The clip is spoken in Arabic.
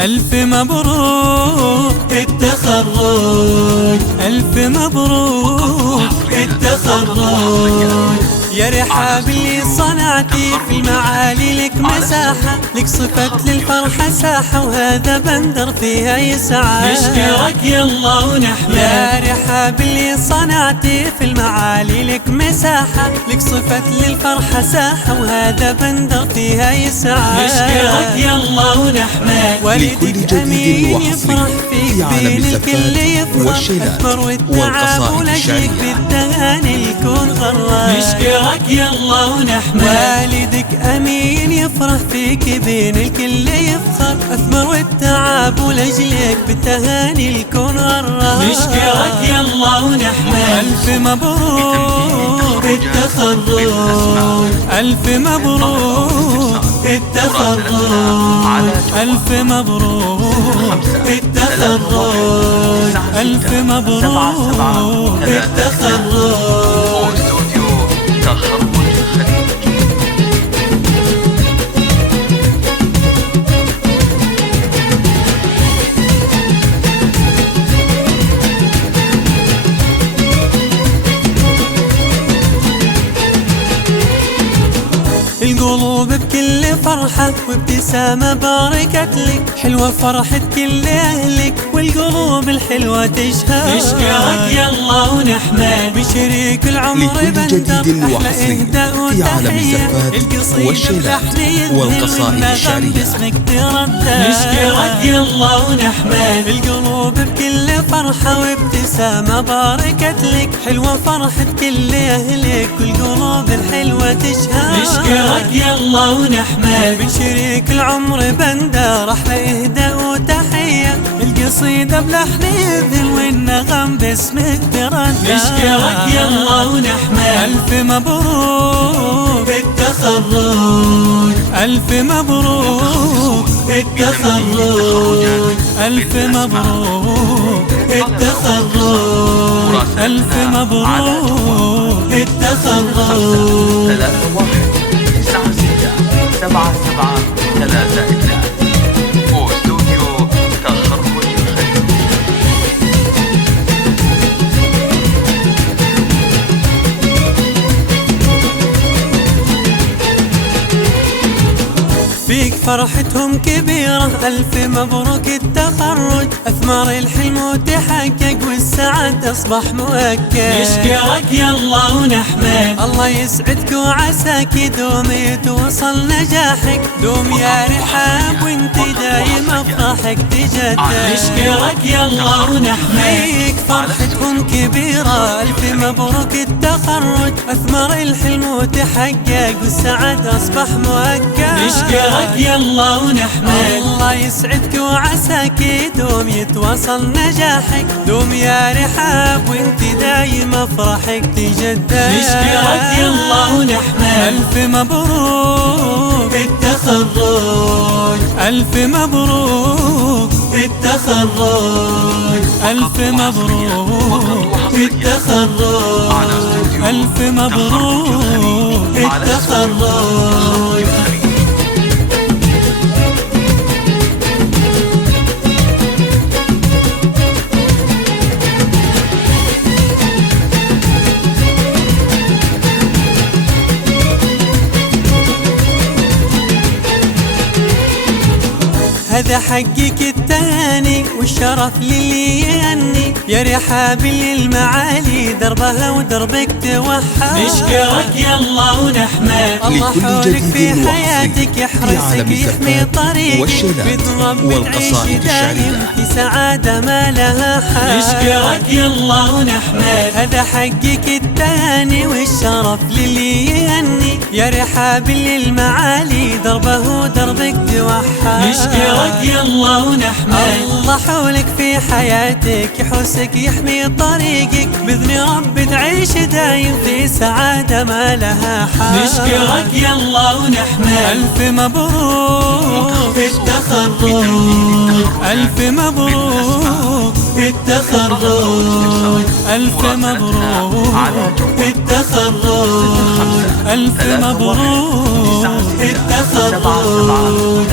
ألف مبروك التخرج، ألف مبروك التخرج، يا رحاب اللي صنعتي في المعالي لك مساحة، لك صفت للفرحة ساحة وهذا بندر فيها يسعى. نشكرك يلا ونحمد يا رحاب اللي صنعتي في المعالي لك مساحة، لك صفت للفرحة ساحة وهذا بندر فيها يسعى. نشكرك يلا ونحمد والدك أمين يفرح فيك بين الكل يفرح، أكبر والتعب ولجلك بالتهاني الكون غراك. نشكرك يلا ونحمد والدك أمين يفرح فيك بين الكل يفخر، أثمر والتعب ولجلك بالتهاني الكون غراك. نشكرك يلا ونحمد ألف مبروك التخرج، ألف مبروك التخرج، ألف مبروك التخرج، ألف مبروك التخرج. استوديو تخرج الخليج. القلوب بكل فرحة وابتسامة باركت لك، حلوة فرحة كل أهلك والقلوب الحلوة تشهد. نشكرك يلا ونحمد بشريك العمر بندر أحلى إهداء وتحية، القصيدة بلحن والقصائد الشعرية. باسمك تردد. نشكرك يلا ونحمد القلوب بكل فرحة وابتسامة باركت لك، حلوة فرحة كل أهلك والقلوب الحلوة تشهد. نشكرك يلا ونحمد بشريك العمر بندر أحلى إهداء وتحية، القصيدة بلحن يذل والنغم باسمك تردد. نشكرك يلا ونحمد ألف مبروك التخرج، ألف مبروك التخرج، ألف مبروك التخرج، ألف مبروك التخرج. 31966772 واستوديو تخرج الخليج. فيك فرحتهم كبيرة، ألف مبروك التخرج، أثمار الحلم وتحقق والسعد أصبح مؤكد. نشكرك يلا ونحمد الله يسعدك وعساك دوم يتوصل نجاحك، دوم يا رحاب وانت دايم أفراحك تجدد. نشكرك يلا ونحمد فيك فرحتهم كبيرة، ألف مبروك التخرج، أثمار الحلم وتحقق والسعد أصبح مؤكد. نشكرك يلا ونحمد الله يسعدك وعساك دوم يتواصل نجاحك، دوم يا رحاب وانت دايم افراحك تجدد. نشكرك يلا ونحمد ألف مبروك التخرج، ألف مبروك التخرج، ألف مبروك التخرج، ألف مبروك التخرج. هذا حقك التهاني والشرف للي يهني، يا رحاب للمعالي دربها ودربك توحد. نشكرك يلا ونحمد الله حولك في حياتك يحرسك يحمي طريقك، بضرب والقصائد تعيش دايم في سعادة ما لها حد. نشكرك يلا ونحمد هذا حقك التهاني والشرف للي يهني، يا رحاب للمعالي دربه ودربك توحد. نشكرك يلا ونحمد. الله حولك في حياتك يحوسك يحمي طريقك، بإذن رب تعيش دايم في سعادة ما لها حال. نشكرك يلا ونحمد. ألف مبروك بالتخرج، ألف مبروك بالتخرج، ألف مبروك بالتخرج، ألف مبروك بالتخرج.